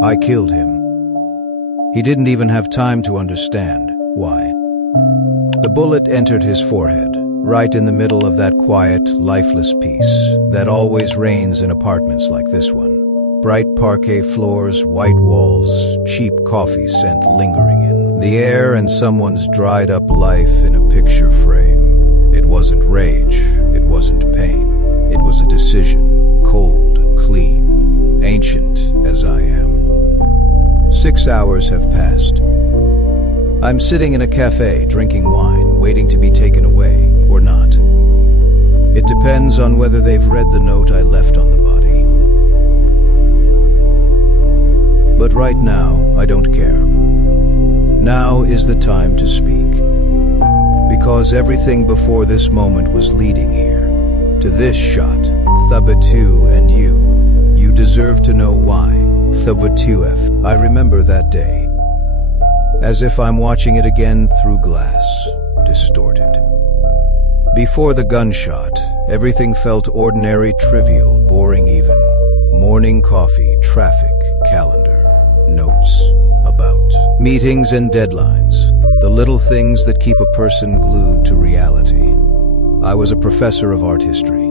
I killed him. He didn't even have time to understand why. The bullet entered his forehead, right in the middle of that quiet, lifeless peace that always reigns in apartments like this one. Bright parquet floors, white walls, cheap coffee scent lingering in the air, and someone's dried up life in a picture frame. It wasn't rage, it wasn't pain. It was a decision, cold, clean, ancient as I am. 6 hours have passed. I'm sitting in a café, drinking wine, waiting to be taken away, or not. It depends on whether they've read the note I left on the body. But right now, I don't care. Now is the time to speak. Because everything before this moment was leading here. To this shot, Thabatu and you. You deserve to know why. Thabatuef. I remember that day. As if I'm watching it again through glass, distorted. Before the gunshot, everything felt ordinary, trivial, boring even. Morning coffee, traffic, calendar. Notes, about, meetings and deadlines, the little things that keep a person glued to reality. I was a professor of art history.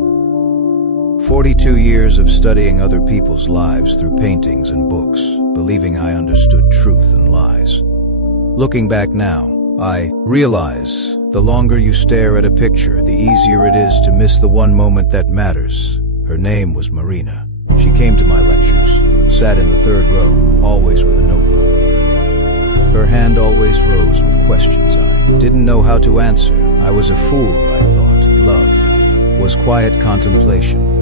42 years of studying other people's lives through paintings and books, believing I understood truth and lies. Looking back now, I realize the longer you stare at a picture, the easier it is to miss the one moment that matters. Her name was Marina. She came to my lectures, sat in the third row, always with a notebook. Her hand always rose with questions I didn't know how to answer. I was a fool, I thought. Love was quiet contemplation.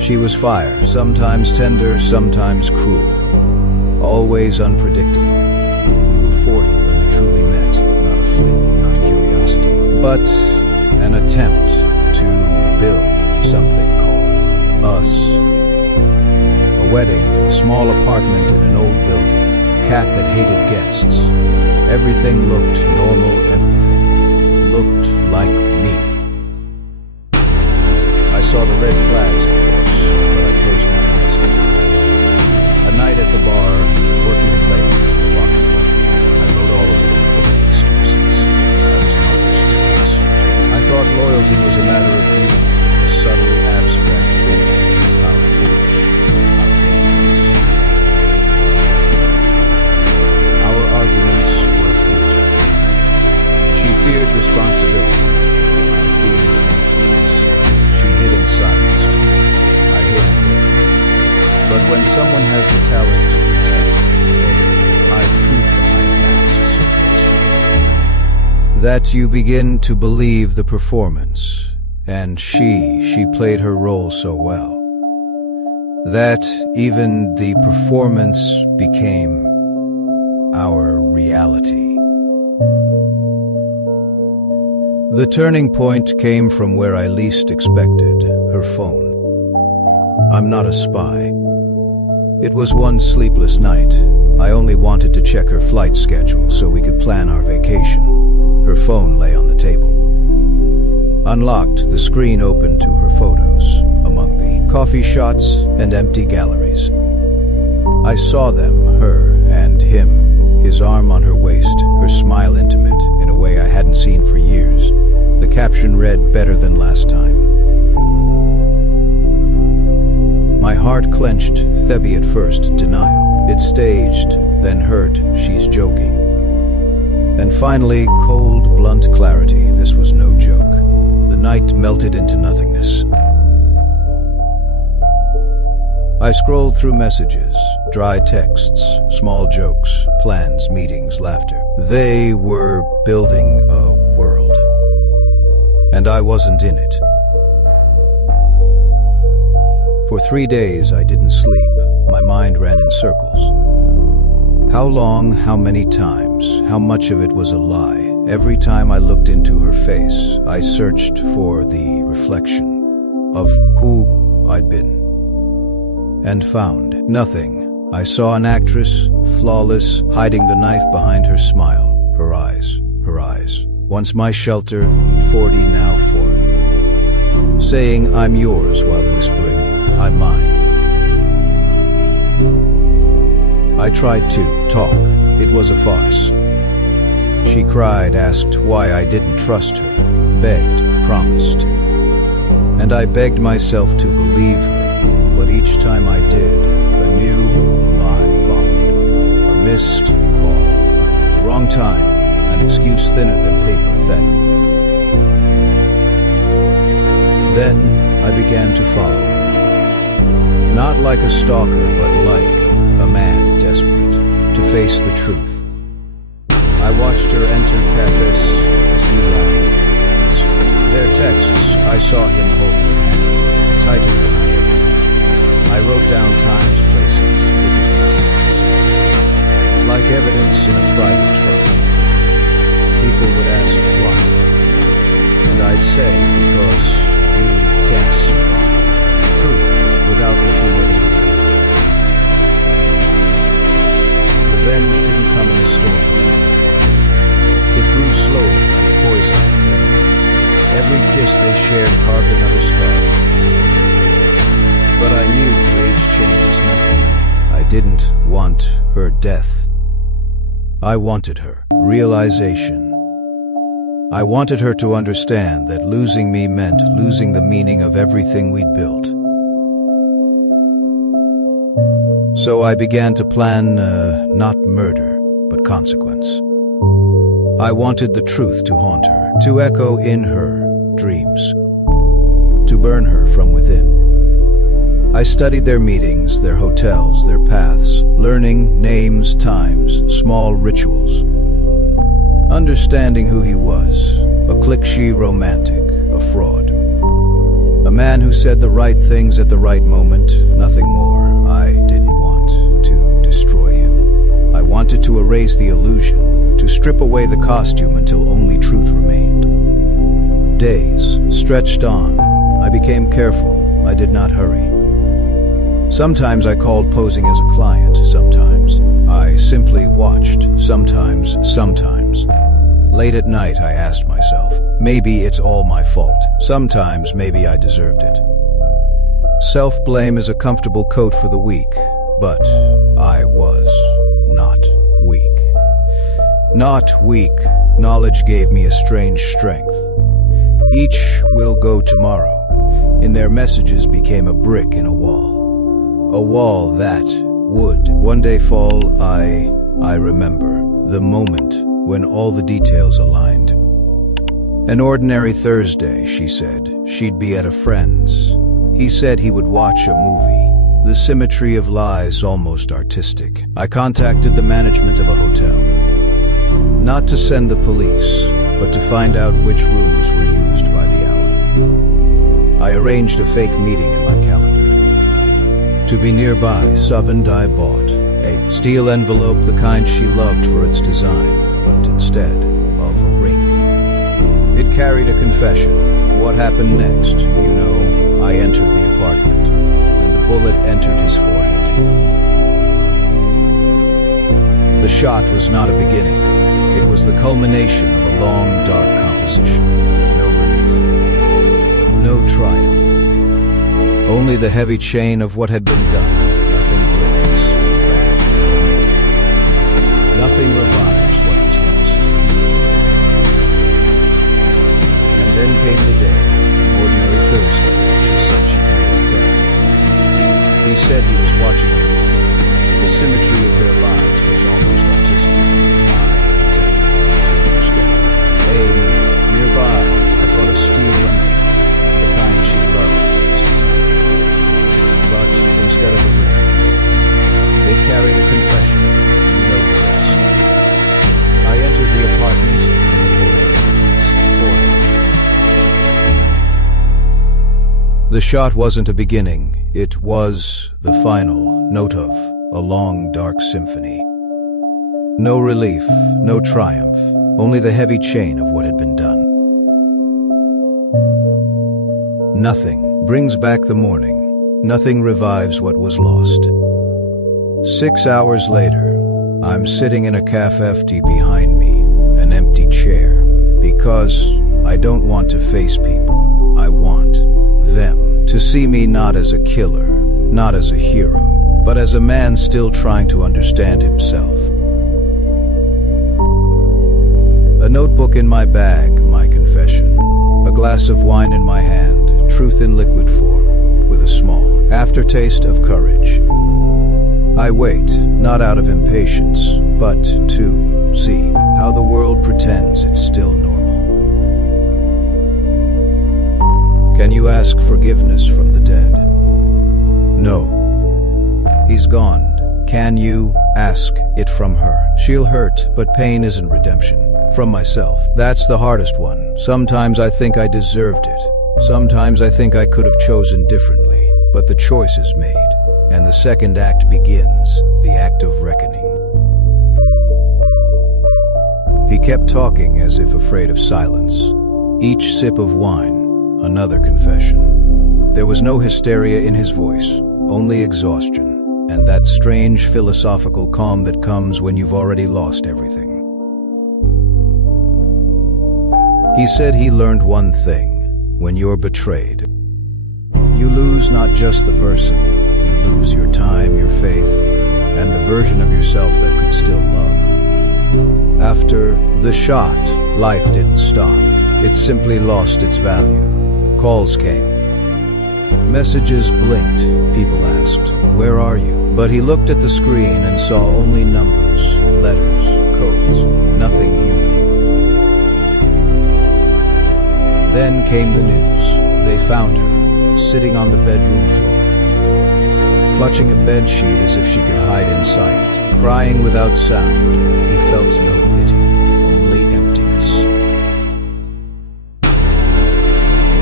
She was fire, sometimes tender, sometimes cruel, always unpredictable. We were 40 when we truly met, not a fling, not curiosity, but an attempt to build something called us. A wedding, a small apartment in an old building, a cat that hated guests. Everything looked normal, everything looked like me. I saw the red flags, of course, but I closed my eyes to them. A night at the bar, working late, a locked phone. I wrote all of it in a book of excuses. I was an artist, not a soldier. I thought loyalty was a matter of beauty, a subtle, abstract thing. How foolish. Arguments were theater. She feared responsibility. I feared emptiness. She hid in silence to me. I hid in word. But when someone has the talent to pretend, they hide truth behind masks so gracefully that you begin to believe the performance. And she played her role so well that even the performance became our reality. The turning point came from where I least expected, her phone. I'm not a spy. It was one sleepless night. I only wanted to check her flight schedule so we could plan our vacation. Her phone lay on the table. Unlocked, the screen opened to her photos, among the coffee shots and empty galleries. I saw them, her and him. His arm on her waist, her smile intimate, in a way I hadn't seen for years. The caption read, "Better than last time." My heart clenched, Thebi at first, denial. It staged, then hurt, she's joking. And finally, cold, blunt clarity, this was no joke. The night melted into nothingness. I scrolled through messages, dry texts, small jokes, plans, meetings, laughter. They were building a world. And I wasn't in it. For 3 days I didn't sleep. My mind ran in circles. How long, how many times, how much of it was a lie? Every time I looked into her face, I searched for the reflection of who I'd been. And found nothing. I saw an actress, flawless, hiding the knife behind her smile. Her eyes. Once my shelter, 40 now foreign. Saying I'm yours while whispering I'm mine. I tried to talk. It was a farce. She cried, asked why I didn't trust her, begged, promised. And I begged myself to believe her, but each time I did, a new lie followed. A missed call, wrong time, an excuse thinner than paper thin. Then I began to follow her. Not like a stalker, but like a man desperate to face the truth. I watched her enter cafés. I see laugh with her. Their texts, I saw him hold her hand, tighter than I ever had. I wrote down times, places, little details. Like evidence in a private trial. People would ask why. And I'd say, because you can't survive truth without looking it in the eye. Revenge didn't come in a storm. It grew slowly like poison in a vein. Every kiss they shared carved another scar. But I knew age changes nothing. I didn't want her death. I wanted her realization. I wanted her to understand that losing me meant losing the meaning of everything we'd built. So I began to plan, not murder, but consequence. I wanted the truth to haunt her, to echo in her dreams, to burn her from within. I studied their meetings, their hotels, their paths, learning names, times, small rituals. Understanding who he was, a cliché romantic, a fraud. A man who said the right things at the right moment, nothing more. I didn't want to destroy him. I wanted to erase the illusion, to strip away the costume until only truth remained. Days stretched on. I became careful. I did not hurry. Sometimes I called posing as a client, sometimes. I simply watched, sometimes. Late at night, I asked myself, maybe it's all my fault. Sometimes, maybe I deserved it. Self-blame is a comfortable coat for the weak, but I was not weak. Not weak. Knowledge gave me a strange strength. Each will go tomorrow. In their messages became a brick in a wall. A wall that would one day fall. I remember the moment when all the details aligned. An ordinary Thursday, she said. She'd be at a friend's. He said he would watch a movie. The symmetry of lies almost artistic. I contacted the management of a hotel. Not to send the police, but to find out which rooms were used by the hour. I arranged a fake meeting in my calendar. To be nearby, summoned, I bought a steel envelope, the kind she loved for its design, but instead of a ring. It carried a confession. What happened next? You know, I entered the apartment, and the bullet entered his forehead. The shot was not a beginning. It was the culmination of a long, dark composition. No relief. No triumph. Only the heavy chain of what had been done. Nothing breaks. Bad. Nothing revives what was lost. And then came the day, an ordinary Thursday. She said she'd be with a friend. He said he was watching a movie. The symmetry of their lives was almost artistic. Nearby, I bought a steel envelope, the kind she loved for its design. But instead of a ring, it carried a confession. You know the rest. I entered the apartment and the bullet entered his forehead. The shot wasn't a beginning. It was the final note of a long, dark symphony. No relief, no triumph. Only the heavy chain of what had been done. Nothing brings back the morning. Nothing revives what was lost. 6 hours later, I'm sitting in a café behind me, an empty chair, because I don't want to face people. I want them to see me not as a killer, not as a hero, but as a man still trying to understand himself. A notebook in my bag, my confession. A glass of wine in my hand, truth in liquid form, with a small aftertaste of courage. I wait, not out of impatience, but to see how the world pretends it's still normal. Can you ask forgiveness from the dead? No. He's gone. Can you ask it from her? She'll hurt, but pain isn't redemption. From myself. That's the hardest one. Sometimes I think I deserved it. Sometimes I think I could have chosen differently. But the choice is made, and the second act begins, the act of reckoning. He kept talking as if afraid of silence. Each sip of wine, another confession. There was no hysteria in his voice, only exhaustion, and that strange philosophical calm that comes when you've already lost everything. He said he learned one thing: when you're betrayed, you lose not just the person, you lose your time, your faith, and the version of yourself that could still love. After the shot, life didn't stop. It simply lost its value. Calls came. Messages blinked. People asked, "Where are you?" But he looked at the screen and saw only numbers, letters, codes, nothing human. Then came the news. They found her, sitting on the bedroom floor, clutching a bedsheet as if she could hide inside it, crying without sound. He felt no pity, only emptiness.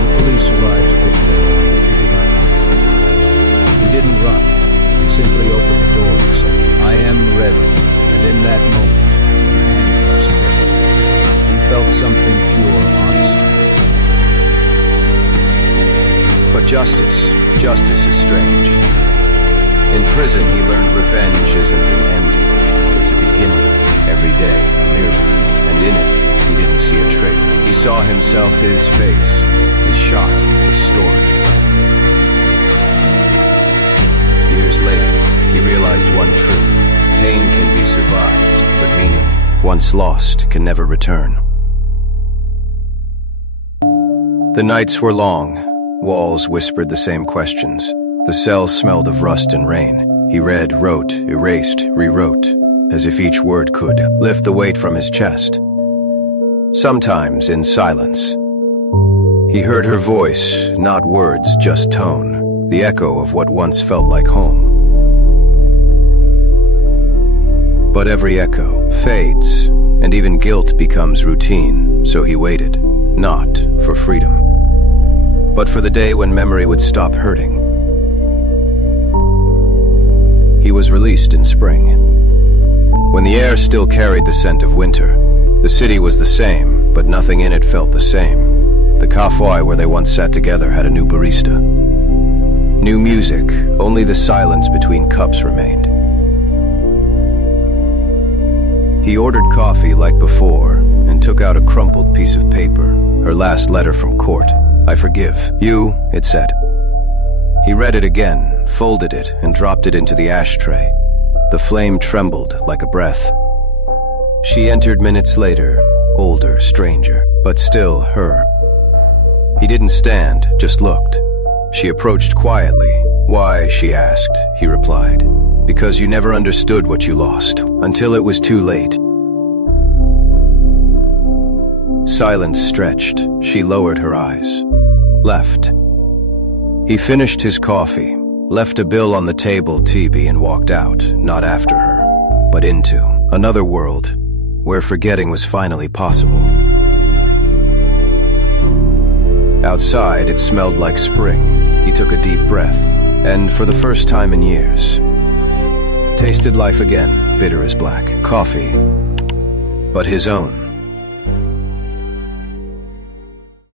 The police arrived a day later. He did not hide. He didn't run. He simply opened the door and said, "I am ready." And in that moment, when the handcuffs clicked, he felt something pure honesty. But justice is strange. In prison, he learned revenge isn't an ending. It's a beginning. Every day, a mirror. And in it, he didn't see a traitor. He saw himself, his face, his shot, his story. Years later, he realized one truth. Pain can be survived, but meaning, once lost, can never return. The nights were long. Walls whispered the same questions. The cell smelled of rust and rain. He read, wrote, erased, rewrote, as if each word could lift the weight from his chest. Sometimes, in silence, he heard her voice, not words, just tone, the echo of what once felt like home. But every echo fades, and even guilt becomes routine, so he waited, not for freedom, but for the day when memory would stop hurting. He was released in spring. When the air still carried the scent of winter, the city was the same, but nothing in it felt the same. The café where they once sat together had a new barista. New music, only the silence between cups remained. He ordered coffee like before, and took out a crumpled piece of paper, her last letter from court. "I forgive you," it said. He read it again, folded it, and dropped it into the ashtray. The flame trembled like a breath. She entered minutes later, older, stranger, but still her. He didn't stand, just looked. She approached quietly. "Why?" she asked. He replied, "Because you never understood what you lost, until it was too late." Silence stretched. She lowered her eyes. Left. He finished his coffee, left a bill on the table, TB, and walked out, not after her, but into another world, where forgetting was finally possible. Outside, it smelled like spring. He took a deep breath, and for the first time in years, tasted life again, bitter as black. Coffee, but his own.